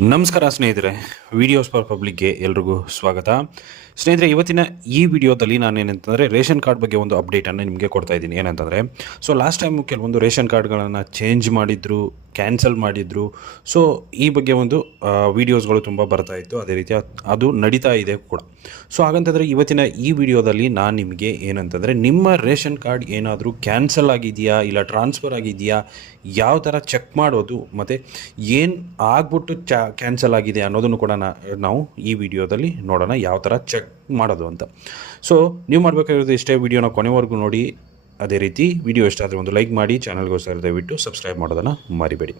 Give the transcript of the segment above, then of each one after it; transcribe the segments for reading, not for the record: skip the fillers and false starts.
ನಮಸ್ಕಾರ ಸ್ನೇಹಿತರೆ, videos for ಪಬ್ಲಿಕ್ಗೆ ಎಲ್ರಿಗೂ ಸ್ವಾಗತ. ಸ್ನೇಹಿತರೆ, ಇವತ್ತಿನ ಈ ವಿಡಿಯೋದಲ್ಲಿ ನಾನೇನಂತಂದರೆ ರೇಷನ್ ಕಾರ್ಡ್ ಬಗ್ಗೆ ಒಂದು ಅಪ್ಡೇಟನ್ನು ನಿಮಗೆ ಕೊಡ್ತಾ ಇದ್ದೀನಿ. ಏನಂತಂದರೆ, ಲಾಸ್ಟ್ ಟೈಮು ಕೆಲವೊಂದು ರೇಷನ್ ಕಾರ್ಡ್ಗಳನ್ನು ಚೇಂಜ್ ಮಾಡಿದ್ರು, ಕ್ಯಾನ್ಸಲ್ ಮಾಡಿದ್ರು. ಈ ಬಗ್ಗೆ ಒಂದು ವೀಡಿಯೋಸ್ಗಳು ತುಂಬ ಬರ್ತಾ ಇತ್ತು. ಅದೇ ರೀತಿ ಅದು ನಡೀತಾ ಇದೆ ಕೂಡ. ಹಾಗಂತಂದರೆ ಇವತ್ತಿನ ಈ ವಿಡಿಯೋದಲ್ಲಿ ನಾನು ನಿಮಗೆ ಏನಂತಂದರೆ, ನಿಮ್ಮ ರೇಷನ್ ಕಾರ್ಡ್ ಏನಾದರೂ ಕ್ಯಾನ್ಸಲ್ ಆಗಿದೆಯಾ ಇಲ್ಲ ಟ್ರಾನ್ಸ್ಫರ್ ಆಗಿದೆಯಾ, ಯಾವ ಥರ ಚೆಕ್ ಮಾಡೋದು, ಮತ್ತು ಏನು ಆಗ್ಬಿಟ್ಟು ಕ್ಯಾನ್ಸಲ್ ಆಗಿದೆ ಅನ್ನೋದನ್ನು ಕೂಡ ನಾವು ಈ ವಿಡಿಯೋದಲ್ಲಿ ನೋಡೋಣ, ಯಾವ ಥರ ಚೆಕ್ ಮಾಡೋದು ಅಂತ. ನೀವು ಮಾಡಬೇಕಾಗಿರೋದು ಇಷ್ಟೇ, ವಿಡಿಯೋನ ಕೊನೆವರೆಗೂ ನೋಡಿ. ಅದೇ ರೀತಿ ವಿಡಿಯೋ ಇಷ್ಟ ಆದರೆ ಒಂದು ಲೈಕ್ ಮಾಡಿ, ಚಾನಲ್ಗೋಸ್ಕರ ದಯವಿಟ್ಟು ಸಬ್ಸ್ಕ್ರೈಬ್ ಮಾಡೋದನ್ನು ಮರಿಬೇಡಿ.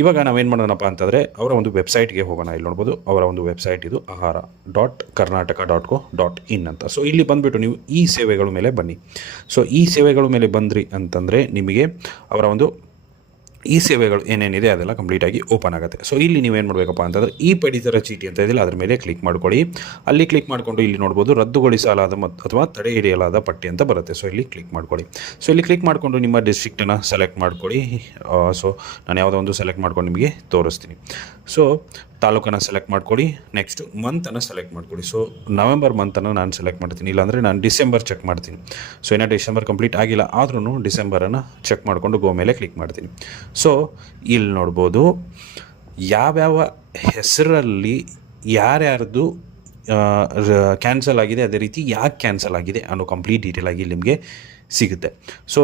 ಇವಾಗ ನಾವೇನು ಮಾಡೋಣಪ್ಪ ಅಂತಂದರೆ, ಅವರ ಒಂದು ವೆಬ್ಸೈಟ್ಗೆ ಹೋಗೋಣ. ಇಲ್ಲಿ ನೋಡ್ಬೋದು, ಅವರ ಒಂದು ವೆಬ್ಸೈಟ್ ಇದು ahara.karnataka.co.in ಅಂತ. ಇಲ್ಲಿ ಬಂದುಬಿಟ್ಟು ನೀವು ಈ ಸೇವೆಗಳ ಮೇಲೆ ಬನ್ನಿ. ಈ ಸೇವೆಗಳ ಮೇಲೆ ಬಂದ್ರಿ ಅಂತಂದರೆ ನಿಮಗೆ ಅವರ ಒಂದು ಈ ಸೇವೆಗಳು ಏನೇನಿದೆ ಅದೆಲ್ಲ ಕಂಪ್ಲೀಟಾಗಿ ಓಪನ್ ಆಗುತ್ತೆ. ಇಲ್ಲಿ ನೀವೇನು ಮಾಡಬೇಕಪ್ಪ ಅಂತಂದರೆ, ಈ ಪಡಿತರ ಚೀಟಿ ಅಂತ ಇದೆಯಲ್ಲ ಅದ್ರ ಮೇಲೆ ಕ್ಲಿಕ್ ಮಾಡ್ಕೊಳ್ಳಿ. ಅಲ್ಲಿ ಕ್ಲಿಕ್ ಮಾಡಿಕೊಂಡು ಇಲ್ಲಿ ನೋಡ್ಬೋದು ರದ್ದುಗೊಳಿಸಲಾದ ಅಥವಾ ತಡೆ ಹಿಡಿಯಲಾದ ಪಟ್ಟಿ ಅಂತ ಬರುತ್ತೆ. ಇಲ್ಲಿ ಕ್ಲಿಕ್ ಮಾಡ್ಕೊಳ್ಳಿ. ಇಲ್ಲಿ ಕ್ಲಿಕ್ ಮಾಡಿಕೊಂಡು ನಿಮ್ಮ ಡಿಸ್ಟ್ರಿಕ್ಟನ್ನು ಸೆಲೆಕ್ಟ್ ಮಾಡ್ಕೊಳ್ಳಿ. ನಾನು ಯಾವುದೋ ಒಂದು ಸೆಲೆಕ್ಟ್ ಮಾಡ್ಕೊಂಡು ನಿಮಗೆ ತೋರಿಸ್ತೀನಿ. ತಾಲೂಕನ್ನು ಸೆಲೆಕ್ಟ್ ಮಾಡ್ಕೊಳ್ಳಿ. ನೆಕ್ಸ್ಟು ಮಂತನ್ನು ಸೆಲೆಕ್ಟ್ ಮಾಡ್ಕೊಳ್ಳಿ. ನವೆಂಬರ್ ಮಂತನ್ನು ನಾನು ಸೆಲೆಕ್ಟ್ ಮಾಡ್ತೀನಿ, ಇಲ್ಲಾಂದರೆ ನಾನು ಡಿಸೆಂಬರ್ ಚೆಕ್ ಮಾಡ್ತೀನಿ. ಇನ್ನೂ ಡಿಸೆಂಬರ್ ಕಂಪ್ಲೀಟ್ ಆಗಿಲ್ಲ, ಆದ್ರೂ ಡಿಸೆಂಬರನ್ನು ಚೆಕ್ ಮಾಡಿಕೊಂಡು ಗೋ ಮೇಲೆ ಕ್ಲಿಕ್ ಮಾಡ್ತೀನಿ. ಇಲ್ಲಿ ನೋಡ್ಬೋದು ಯಾವ್ಯಾವ ಹೆಸರಲ್ಲಿ ಯಾರ್ಯಾರ್ದು ಕ್ಯಾನ್ಸಲ್ ಆಗಿದೆ, ಅದೇ ರೀತಿ ಯಾಕೆ ಕ್ಯಾನ್ಸಲ್ ಆಗಿದೆ ಅನ್ನೋ ಕಂಪ್ಲೀಟ್ ಡೀಟೇಲ್ ಆಗಿ ನಿಮಗೆ ಸಿಗುತ್ತೆ.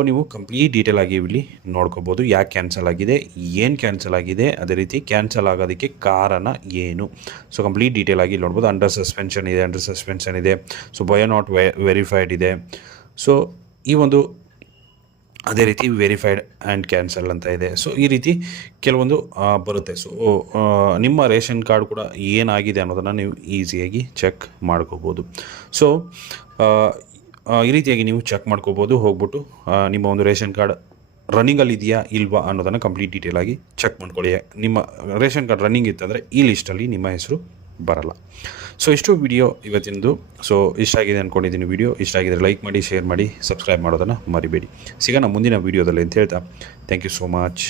ನೀವು ಕಂಪ್ಲೀಟ್ ಡೀಟೇಲ್ ಆಗಿ ಇಲ್ಲಿ ನೋಡ್ಕೋಬೋದು, ಯಾಕೆ ಕ್ಯಾನ್ಸಲ್ ಆಗಿದೆ, ಏನು ಕ್ಯಾನ್ಸಲ್ ಆಗಿದೆ, ಅದೇ ರೀತಿ ಕ್ಯಾನ್ಸಲ್ ಆಗೋದಕ್ಕೆ ಕಾರಣ ಏನು. ಕಂಪ್ಲೀಟ್ ಡೀಟೇಲ್ ಆಗಿ ನೋಡ್ಬೋದು. ಅಂಡರ್ ಸಸ್ಪೆನ್ಷನ್ ಇದೆ, ಬಯೋ ನಾಟ್ ವೆರಿಫೈಡ್ ಇದೆ. ಈ ಒಂದು ಅದೇ ರೀತಿ ವೆರಿಫೈಡ್ ಆ್ಯಂಡ್ ಕ್ಯಾನ್ಸಲ್ ಅಂತ ಇದೆ. ಈ ರೀತಿ ಕೆಲವೊಂದು ಬರುತ್ತೆ. ನಿಮ್ಮ ರೇಷನ್ ಕಾರ್ಡ್ ಕೂಡ ಏನಾಗಿದೆ ಅನ್ನೋದನ್ನು ನೀವು ಈಸಿಯಾಗಿ ಚೆಕ್ ಮಾಡ್ಕೋಬೋದು. ಈ ರೀತಿಯಾಗಿ ನೀವು ಚೆಕ್ ಮಾಡ್ಕೋಬೋದು. ಹೋಗ್ಬಿಟ್ಟು ನಿಮ್ಮ ಒಂದು ರೇಷನ್ ಕಾರ್ಡ್ ರನ್ನಿಂಗಲ್ಲಿ ಇದೆಯಾ ಇಲ್ವಾ ಅನ್ನೋದನ್ನು ಕಂಪ್ಲೀಟ್ ಡೀಟೇಲ್ ಆಗಿ ಚೆಕ್ ಮಾಡ್ಕೊಳ್ಳಿ. ನಿಮ್ಮ ರೇಷನ್ ಕಾರ್ಡ್ ರನ್ನಿಂಗ್ ಇತ್ತಂದರೆ ಈ ಲಿಸ್ಟಲ್ಲಿ ನಿಮ್ಮ ಹೆಸರು ಬರಲ್ಲ. ಇಷ್ಟು ವಿಡಿಯೋ ಇವತ್ತಿಂದು. ಇಷ್ಟ ಆಗಿದೆ ಅಂದ್ಕೊಂಡಿದ್ದೀನಿ. ವಿಡಿಯೋ ಇಷ್ಟ ಆಗಿದರೆ ಲೈಕ್ ಮಾಡಿ, ಶೇರ್ ಮಾಡಿ, ಸಬ್ಸ್ಕ್ರೈಬ್ ಮಾಡೋದನ್ನು ಮರಿಬೇಡಿ. ಸಿಗೋಣ ಮುಂದಿನ ವೀಡಿಯೋದಲ್ಲಿ ಅಂತ ಹೇಳ್ತಾ, ಥ್ಯಾಂಕ್ ಯು ಸೋ ಮಚ್.